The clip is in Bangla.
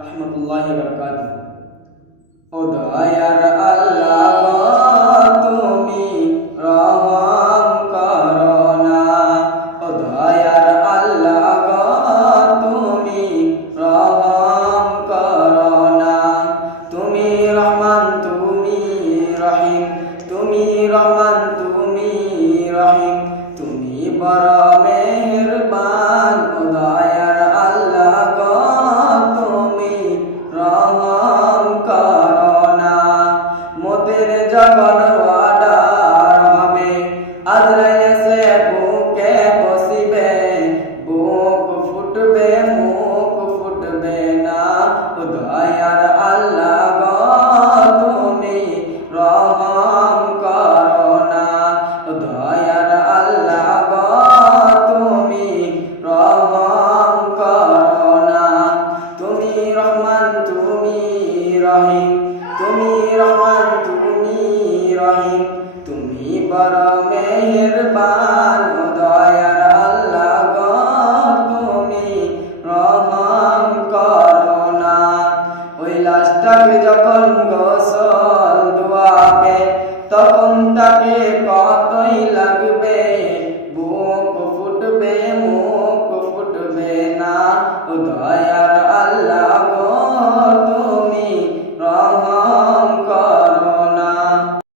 রহমতুল্লাহি ওয়া বারাকাতুহু। ও দয়ার আল্লাহ তুমি রহম করো না, ও দয়ার আল্লাহ তুমি রহম করো না। তুমি রহমান তুমি রহিম, তুমি রহমান তুমি রহিম, তুমি বড় মেহেরবান। ও দয়ার আল্লাহ তুমি রহম করো না। মোদের যখন ওয়াদার হবে, আজরাইল এসে বুকে বসিবে, বুক ফুটবে মুখ ফুটবে না। ও দয়ার আল্লাহ তুমি রহম করো না, ও দয়ার আল্লাহ তুমি রহম করো না। তুমি রহমান তুমি রহিম, তুমি রহমান তুমি রহিম, তুমি বড় মেহেরবান। ও দয়ার আল্লাহ তুমি রহম করো না। ওই লাশটাকে যখন গোসল ধোয়াবে, তখন তাকে কতই লাগে